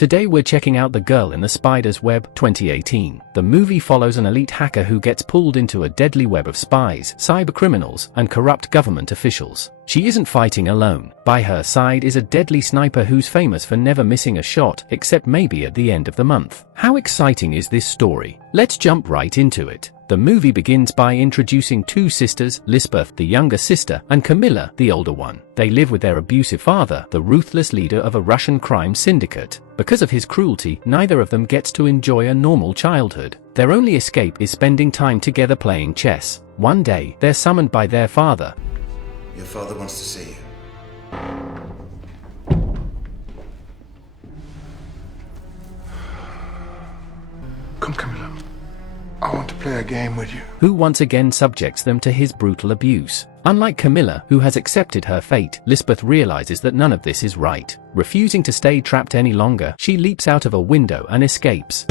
Today we're checking out The Girl in the Spider's Web 2018. The movie follows an elite hacker who gets pulled into a deadly web of spies, cybercriminals, and corrupt government officials. She isn't fighting alone. By her side is a deadly sniper who's famous for never missing a shot, except maybe at the end of the month. How exciting is this story? Let's jump right into it. The movie begins by introducing two sisters, Lisbeth, the younger sister, and Camilla, the older one. They live with their abusive father, the ruthless leader of a Russian crime syndicate. Because of his cruelty, neither of them gets to enjoy a normal childhood. Their only escape is spending time together playing chess. One day, they're summoned by their father. Your father wants to see you. Come, Camilla. I want to play a game with you. Who once again subjects them to his brutal abuse. Unlike Camilla, who has accepted her fate, Lisbeth realizes that none of this is right. Refusing to stay trapped any longer, she leaps out of a window and escapes.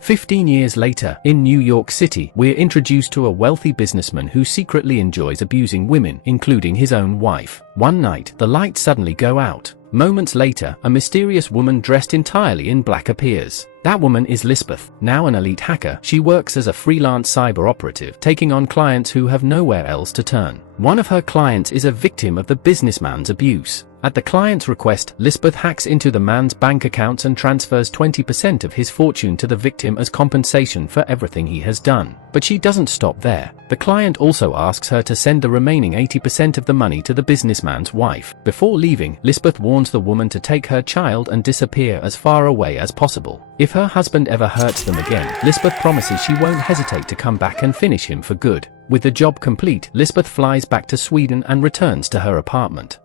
"15 years later, in New York City, we're introduced to a wealthy businessman who secretly enjoys abusing women, including his own wife. One night, the lights suddenly go out. Moments later, a mysterious woman dressed entirely in black appears. That woman is Lisbeth. Now an elite hacker, she works as a freelance cyber operative, taking on clients who have nowhere else to turn. One of her clients is a victim of the businessman's abuse. At the client's request, Lisbeth hacks into the man's bank accounts and transfers 20% of his fortune to the victim as compensation for everything he has done. But she doesn't stop there. The client also asks her to send the remaining 80% of the money to the businessman's wife. Before leaving, Lisbeth warns the woman to take her child and disappear as far away as possible. If her husband ever hurts them again, Lisbeth promises she won't hesitate to come back and finish him for good. With the job complete, Lisbeth flies back to Sweden and returns to her apartment.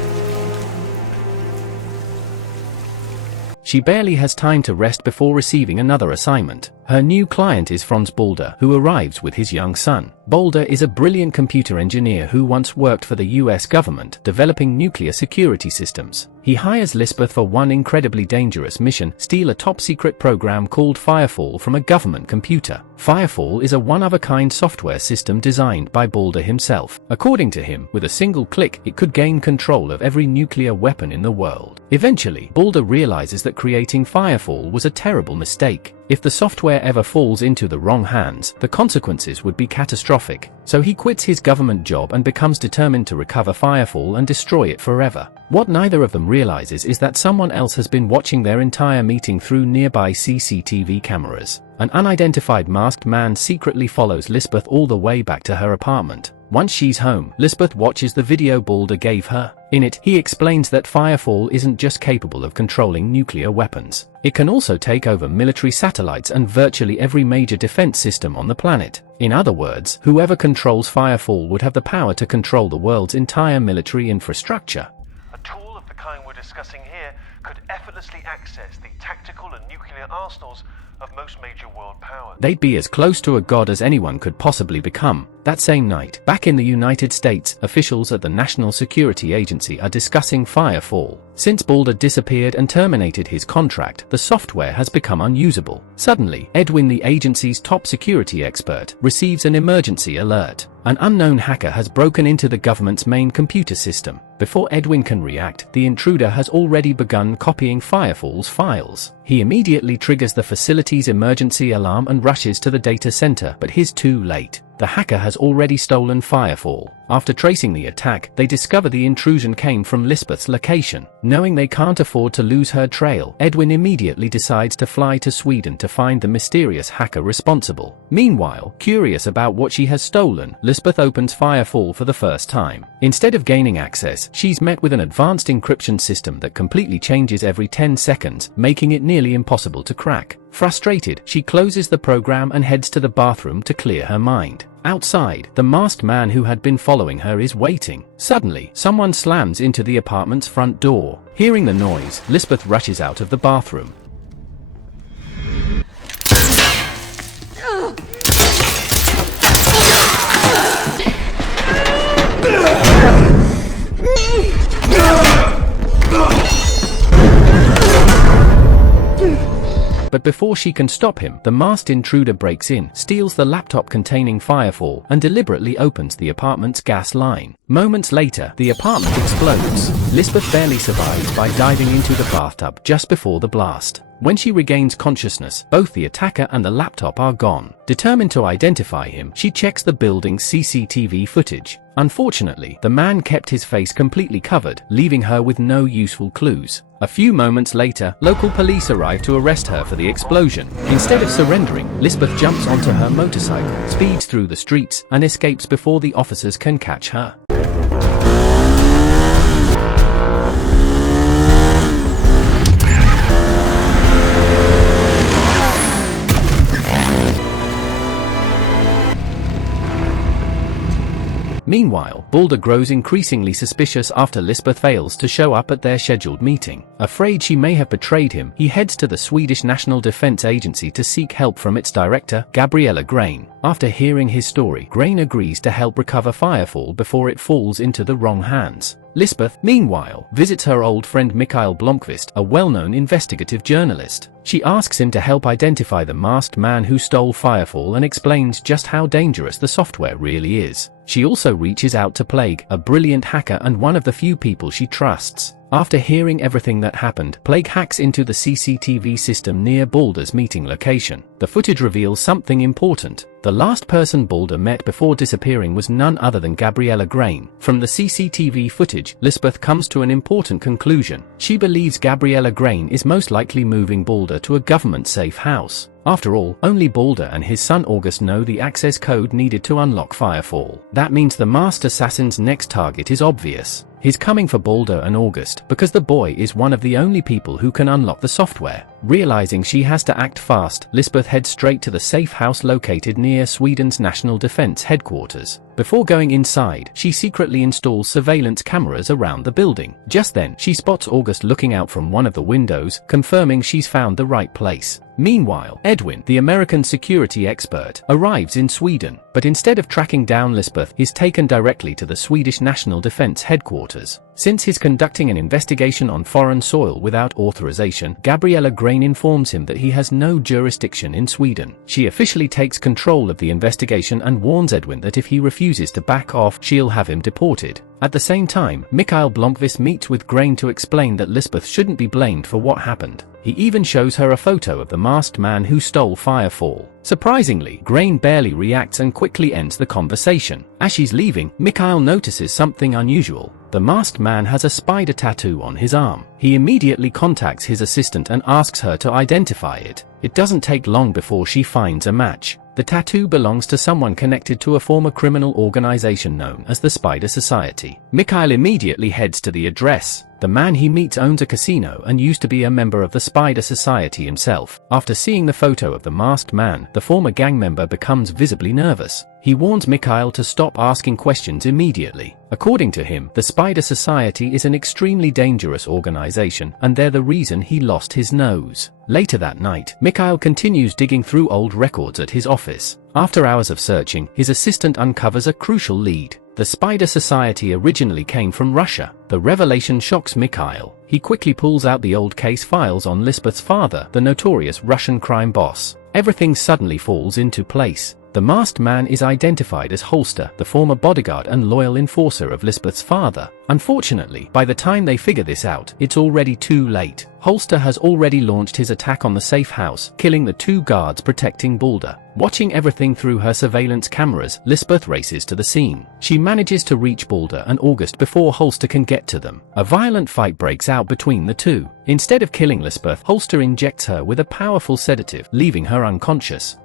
She barely has time to rest before receiving another assignment. Her new client is Franz Balder, who arrives with his young son. Balder is a brilliant computer engineer who once worked for the US government, developing nuclear security systems. He hires Lisbeth for one incredibly dangerous mission: steal a top-secret program called Firefall from a government computer. Firefall is a one-of-a-kind software system designed by Balder himself. According to him, with a single click, it could gain control of every nuclear weapon in the world. Eventually, Balder realizes that creating Firefall was a terrible mistake. If the software ever falls into the wrong hands, the consequences would be catastrophic. So he quits his government job and becomes determined to recover Firefall and destroy it forever. What neither of them realizes is that someone else has been watching their entire meeting through nearby CCTV cameras. An unidentified masked man secretly follows Lisbeth all the way back to her apartment. Once she's home, Lisbeth watches the video Balder gave her. In it, he explains that Firefall isn't just capable of controlling nuclear weapons. It can also take over military satellites and virtually every major defense system on the planet. In other words, whoever controls Firefall would have the power to control the world's entire military infrastructure. A tool of the kind we're discussing here could effortlessly access the tactical and nuclear arsenals of most major world powers. They'd be as close to a god as anyone could possibly become. That same night, back in the United States, officials at the National Security Agency are discussing Firefall. Since Balder disappeared and terminated his contract, the software has become unusable. Suddenly, Edwin, the agency's top security expert, receives an emergency alert. An unknown hacker has broken into the government's main computer system. Before Edwin can react, the intruder has already begun copying Firefall's files. He immediately triggers the facility's emergency alarm and rushes to the data center, but he's too late. The hacker has already stolen Firefall. After tracing the attack, they discover the intrusion came from Lisbeth's location. Knowing they can't afford to lose her trail, Edwin immediately decides to fly to Sweden to find the mysterious hacker responsible. Meanwhile, curious about what she has stolen, Lisbeth opens Firefall for the first time. Instead of gaining access, she's met with an advanced encryption system that completely changes every 10 seconds, making it nearly impossible to crack. Frustrated, she closes the program and heads to the bathroom to clear her mind. Outside, the masked man who had been following her is waiting. Suddenly, someone slams into the apartment's front door. Hearing the noise, Lisbeth rushes out of the bathroom. but before she can stop him, the masked intruder breaks in, steals the laptop containing Firefall, and deliberately opens the apartment's gas line. Moments later, the apartment explodes. Lisbeth barely survives by diving into the bathtub just before the blast. When she regains consciousness, both the attacker and the laptop are gone. Determined to identify him, she checks the building's CCTV footage. Unfortunately, the man kept his face completely covered, leaving her with no useful clues. A few moments later, local police arrive to arrest her for the explosion. Instead of surrendering, Lisbeth jumps onto her motorcycle, speeds through the streets, and escapes before the officers can catch her. Meanwhile, Balder grows increasingly suspicious after Lisbeth fails to show up at their scheduled meeting. Afraid she may have betrayed him, he heads to the Swedish National Defense Agency to seek help from its director, Gabriella Grain. After hearing his story, Grain agrees to help recover Firefall before it falls into the wrong hands. Lisbeth, meanwhile, visits her old friend Mikael Blomqvist, a well-known investigative journalist. She asks him to help identify the masked man who stole Firefall and explains just how dangerous the software really is. She also reaches out to Plague, a brilliant hacker and one of the few people she trusts. After hearing everything that happened, Plague hacks into the CCTV system near Balder's meeting location. The footage reveals something important. The last person Balder met before disappearing was none other than Gabriella Grain. From the CCTV footage, Lisbeth comes to an important conclusion. She believes Gabriella Grain is most likely moving Balder to a government-safe house. After all, only Balder and his son August know the access code needed to unlock Firefall. That means the masked assassin's next target is obvious. He's coming for Balder and August because the boy is one of the only people who can unlock the software. Realizing she has to act fast, Lisbeth heads straight to the safe house located near Sweden's National Defense headquarters. Before going inside, she secretly installs surveillance cameras around the building. Just then, she spots August looking out from one of the windows, confirming she's found the right place. Meanwhile, Edwin, the American security expert, arrives in Sweden, but instead of tracking down Lisbeth, he's taken directly to the Swedish National Defense headquarters. Since he's conducting an investigation on foreign soil without authorization, Gabriella Grain informs him that he has no jurisdiction in Sweden. She officially takes control of the investigation and warns Edwin that if he refuses to back off, she'll have him deported. At the same time, Mikael Blomqvist meets with Grain to explain that Lisbeth shouldn't be blamed for what happened. He even shows her a photo of the masked man who stole Firefall. Surprisingly, Grain barely reacts and quickly ends the conversation. As she's leaving, Mikael notices something unusual. The masked man has a spider tattoo on his arm. He immediately contacts his assistant and asks her to identify it. It doesn't take long before she finds a match. The tattoo belongs to someone connected to a former criminal organization known as the Spider Society. Mikael immediately heads to the address. The man he meets owns a casino and used to be a member of the Spider Society himself. After seeing the photo of the masked man, the former gang member becomes visibly nervous. He warns Mikael to stop asking questions immediately. According to him, the Spider Society is an extremely dangerous organization, and they're the reason he lost his nose. Later that night, Mikael continues digging through old records at his office. After hours of searching, his assistant uncovers a crucial lead. The Spider Society originally came from Russia. The revelation shocks Mikael. He quickly pulls out the old case files on Lisbeth's father, the notorious Russian crime boss. Everything suddenly falls into place. The masked man is identified as Holster, the former bodyguard and loyal enforcer of Lisbeth's father. Unfortunately, by the time they figure this out, it's already too late. Holster has already launched his attack on the safe house, killing the two guards protecting Balder. Watching everything through her surveillance cameras, Lisbeth races to the scene. She manages to reach Balder and August before Holster can get to them. A violent fight breaks out between the two. Instead of killing Lisbeth, Holster injects her with a powerful sedative, leaving her unconscious.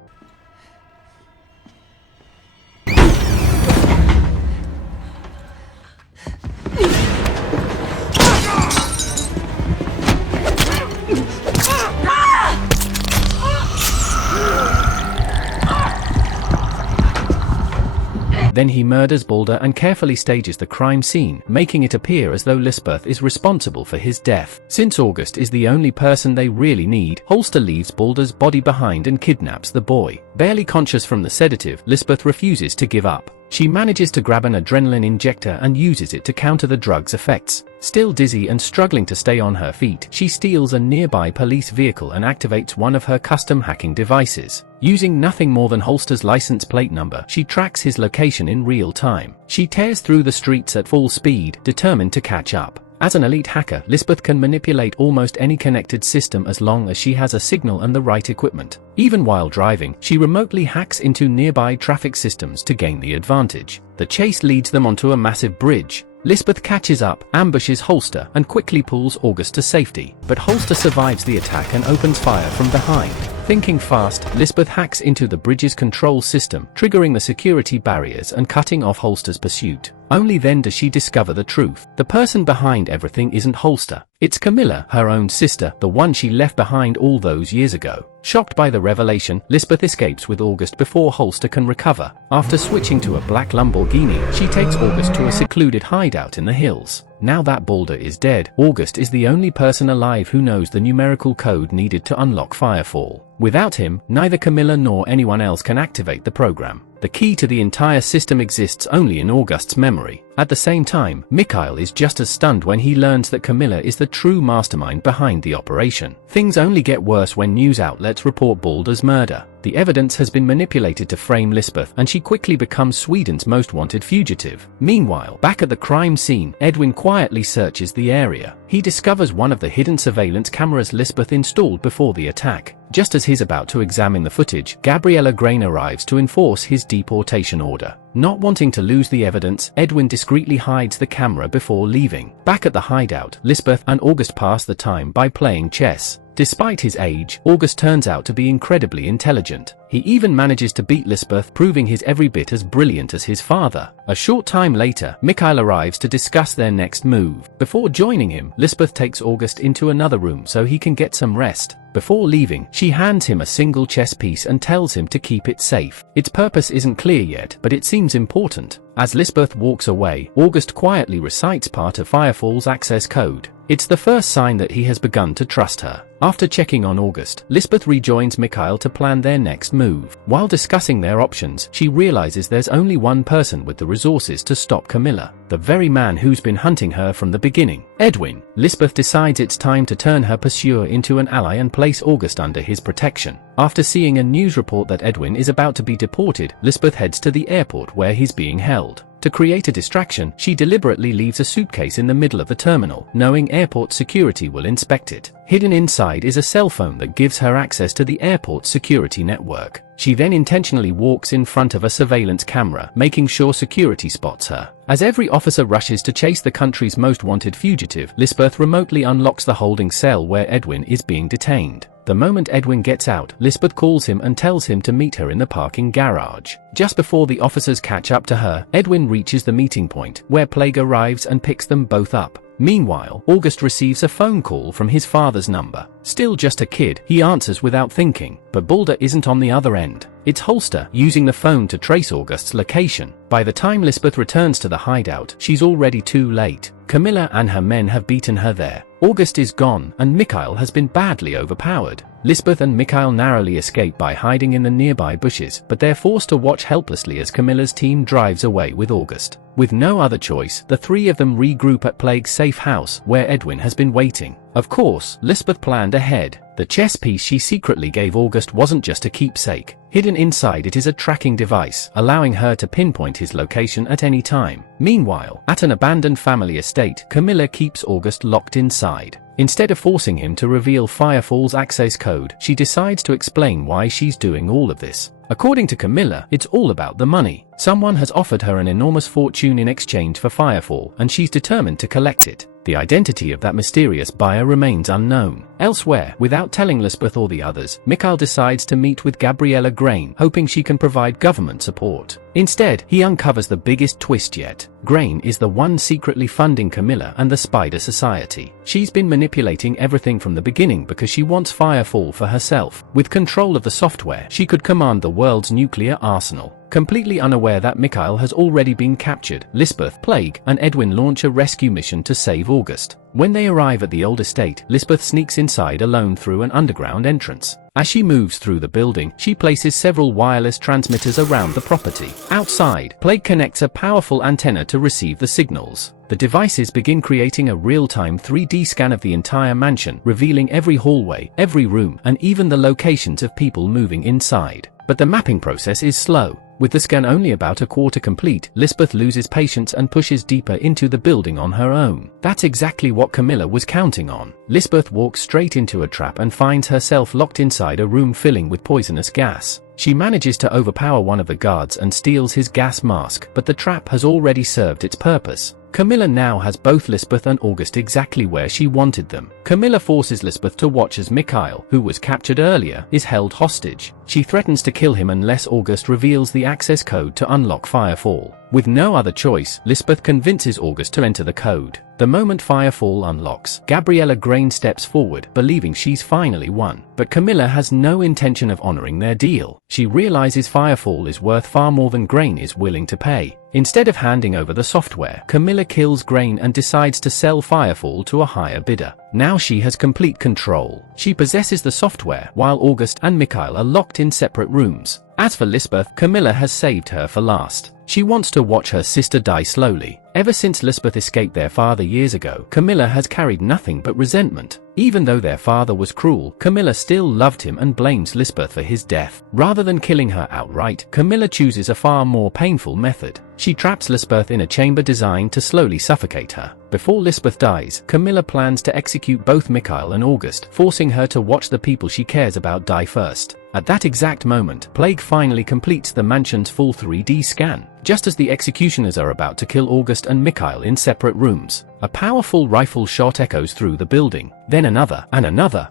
Then he murders Balder and carefully stages the crime scene, making it appear as though Lisbeth is responsible for his death. Since August is the only person they really need, Holster leaves Balder's body behind and kidnaps the boy. Barely conscious from the sedative, Lisbeth refuses to give up. She manages to grab an adrenaline injector and uses it to counter the drug's effects. Still dizzy and struggling to stay on her feet, she steals a nearby police vehicle and activates one of her custom hacking devices. Using nothing more than Holster's license plate number, she tracks his location in real time. She tears through the streets at full speed, determined to catch up. As an elite hacker, Lisbeth can manipulate almost any connected system as long as she has a signal and the right equipment. Even while driving, she remotely hacks into nearby traffic systems to gain the advantage. The chase leads them onto a massive bridge. Lisbeth catches up, ambushes Holster, and quickly pulls August to safety. But Holster survives the attack and opens fire from behind. Thinking fast, Lisbeth hacks into the bridge's control system, triggering the security barriers and cutting off Holster's pursuit. Only then does she discover the truth. The person behind everything isn't Holster. It's Camilla, her own sister, the one she left behind all those years ago. Shocked by the revelation, Lisbeth escapes with August before Holster can recover. After switching to a black Lamborghini, she takes August to a secluded hideout in the hills. Now that Balder is dead, August is the only person alive who knows the numerical code needed to unlock Firefall. Without him, neither Camilla nor anyone else can activate the program. The key to the entire system exists only in August's memory. At the same time, Mikhail is just as stunned when he learns that Camilla is the true mastermind behind the operation. Things only get worse when news outlets report Balder's murder. The evidence has been manipulated to frame Lisbeth, and she quickly becomes Sweden's most wanted fugitive. Meanwhile, back at the crime scene, Edwin quietly searches the area. He discovers one of the hidden surveillance cameras Lisbeth installed before the attack. Just as he's about to examine the footage, Gabriella Grain arrives to enforce his deportation order. Not wanting to lose the evidence, Edwin discreetly hides the camera before leaving. Back at the hideout, Lisbeth and August pass the time by playing chess. Despite his age, August turns out to be incredibly intelligent. He even manages to beat Lisbeth, proving he's every bit as brilliant as his father. A short time later, Mikhail arrives to discuss their next move. Before joining him, Lisbeth takes August into another room so he can get some rest. Before leaving, she hands him a single chess piece and tells him to keep it safe. Its purpose isn't clear yet, but it seems important. As Lisbeth walks away, August quietly recites part of Firefall's access code. It's the first sign that he has begun to trust her. After checking on August, Lisbeth rejoins Mikhail to plan their next move. While discussing their options, she realizes there's only one person with the resources to stop Camilla, the very man who's been hunting her from the beginning, Edwin. Lisbeth decides it's time to turn her pursuer into an ally and place August under his protection. After seeing a news report that Edwin is about to be deported, Lisbeth heads to the airport where he's being held. To create a distraction, she deliberately leaves a suitcase in the middle of the terminal, knowing airport security will inspect it. Hidden inside is a cell phone that gives her access to the airport's security network. She then intentionally walks in front of a surveillance camera, making sure security spots her. As every officer rushes to chase the country's most wanted fugitive, Lisbeth remotely unlocks the holding cell where Edwin is being detained. The moment Edwin gets out, Lisbeth calls him and tells him to meet her in the parking garage. Just before the officers catch up to her, Edwin reaches the meeting point, where Plague arrives and picks them both up. Meanwhile, August receives a phone call from his father's number. Still just a kid, he answers without thinking, but Balder isn't on the other end. It's Holster, using the phone to trace August's location. By the time Lisbeth returns to the hideout, she's already too late. Camilla and her men have beaten her there. August is gone, and Mikhail has been badly overpowered. Lisbeth and Mikhail narrowly escape by hiding in the nearby bushes, but they're forced to watch helplessly as Camilla's team drives away with August. With no other choice, the three of them regroup at Plague's safe house, where Edwin has been waiting. Of course, Lisbeth planned ahead. The chess piece she secretly gave August wasn't just a keepsake. Hidden inside it is a tracking device, allowing her to pinpoint his location at any time. Meanwhile, at an abandoned family estate, Camilla keeps August locked inside. Instead of forcing him to reveal Firefall's access code, she decides to explain why she's doing all of this. According to Camilla, it's all about the money. Someone has offered her an enormous fortune in exchange for Firefall, and she's determined to collect it. The identity of that mysterious buyer remains unknown. Elsewhere, without telling Lisbeth or the others, Mikhail decides to meet with Gabriella Grain, hoping she can provide government support. Instead, he uncovers the biggest twist yet. Grain is the one secretly funding Camilla and the Spider Society. She's been manipulating everything from the beginning because she wants Firefall for herself. With control of the software, she could command the world's nuclear arsenal. Completely unaware that Mikhail has already been captured, Lisbeth, Plague, and Edwin launch a rescue mission to save August. When they arrive at the old estate, Lisbeth sneaks inside alone through an underground entrance. As she moves through the building, she places several wireless transmitters around the property. Outside, Plague connects a powerful antenna to receive the signals. The devices begin creating a real-time 3D scan of the entire mansion, revealing every hallway, every room, and even the locations of people moving inside. But the mapping process is slow. With the scan only about a quarter complete, Lisbeth loses patience and pushes deeper into the building on her own. That's exactly what Camilla was counting on. Lisbeth walks straight into a trap and finds herself locked inside a room filling with poisonous gas. She manages to overpower one of the guards and steals his gas mask, but the trap has already served its purpose. Camilla now has both Lisbeth and August exactly where she wanted them. Camilla forces Lisbeth to watch as Mikhail, who was captured earlier, is held hostage. She threatens to kill him unless August reveals the access code to unlock Firefall. With no other choice, Lisbeth convinces August to enter the code. The moment Firefall unlocks, Gabriella Grain steps forward, believing she's finally won. But Camilla has no intention of honoring their deal. She realizes Firefall is worth far more than Grain is willing to pay. Instead of handing over the software, Camilla kills Grain and decides to sell Firefall to a higher bidder. Now she has complete control. She possesses the software, while August and Mikhail are locked in separate rooms. As for Lisbeth, Camilla has saved her for last. She wants to watch her sister die slowly. Ever since Lisbeth escaped their father years ago, Camilla has carried nothing but resentment. Even though their father was cruel, Camilla still loved him and blames Lisbeth for his death. Rather than killing her outright, Camilla chooses a far more painful method. She traps Lisbeth in a chamber designed to slowly suffocate her. Before Lisbeth dies, Camilla plans to execute both Mikhail and August, forcing her to watch the people she cares about die first. At that exact moment, Plague finally completes the mansion's full 3D scan. Just as the executioners are about to kill August and Mikhail in separate rooms, a powerful rifle shot echoes through the building, then another, and another.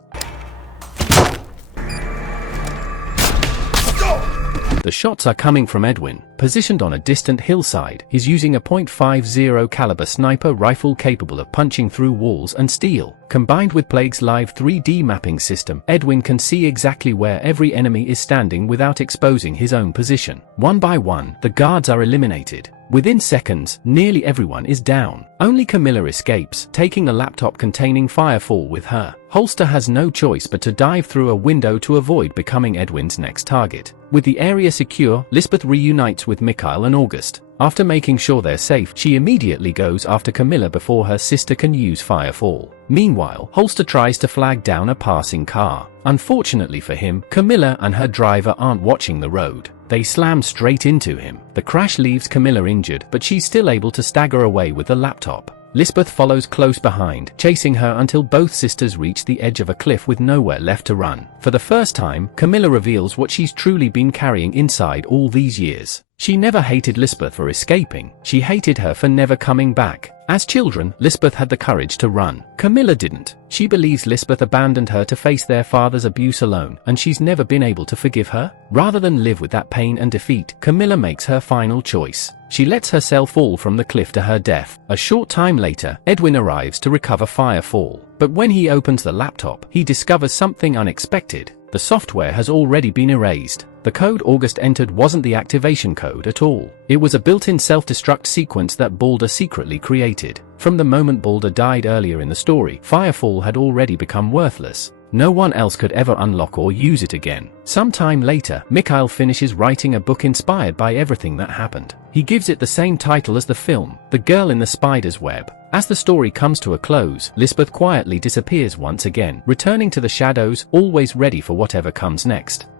The shots are coming from Edwin, positioned on a distant hillside. He's using a .50 caliber sniper rifle capable of punching through walls and steel. Combined with Plague's live 3D mapping system, Edwin can see exactly where every enemy is standing without exposing his own position. One by one, the guards are eliminated. Within seconds, nearly everyone is down. Only Camilla escapes, taking a laptop containing Firefall with her. Holster has no choice but to dive through a window to avoid becoming Edwin's next target. With the area secure, Lisbeth reunites with Mikhail and August. After making sure they're safe, she immediately goes after Camilla before her sister can use Firefall. Meanwhile, Holster tries to flag down a passing car. Unfortunately for him, Camilla and her driver aren't watching the road. They slam straight into him. The crash leaves Camilla injured, but she's still able to stagger away with the laptop. Lisbeth follows close behind, chasing her until both sisters reach the edge of a cliff with nowhere left to run. For the first time, Camilla reveals what she's truly been carrying inside all these years. She never hated Lisbeth for escaping. She hated her for never coming back. As children, Lisbeth had the courage to run. Camilla didn't. She believes Lisbeth abandoned her to face their father's abuse alone, and she's never been able to forgive her. Rather than live with that pain and defeat, Camilla makes her final choice. She lets herself fall from the cliff to her death. A short time later, Edwin arrives to recover Firefall. But when he opens the laptop, he discovers something unexpected. The software has already been erased. The code August entered wasn't the activation code at all. It was a built-in self-destruct sequence that Balder secretly created. From the moment Balder died earlier in the story, Firefall had already become worthless. No one else could ever unlock or use it again. Sometime later, Mikhail finishes writing a book inspired by everything that happened. He gives it the same title as the film, The Girl in the Spider's Web. As the story comes to a close, Lisbeth quietly disappears once again, returning to the shadows, always ready for whatever comes next.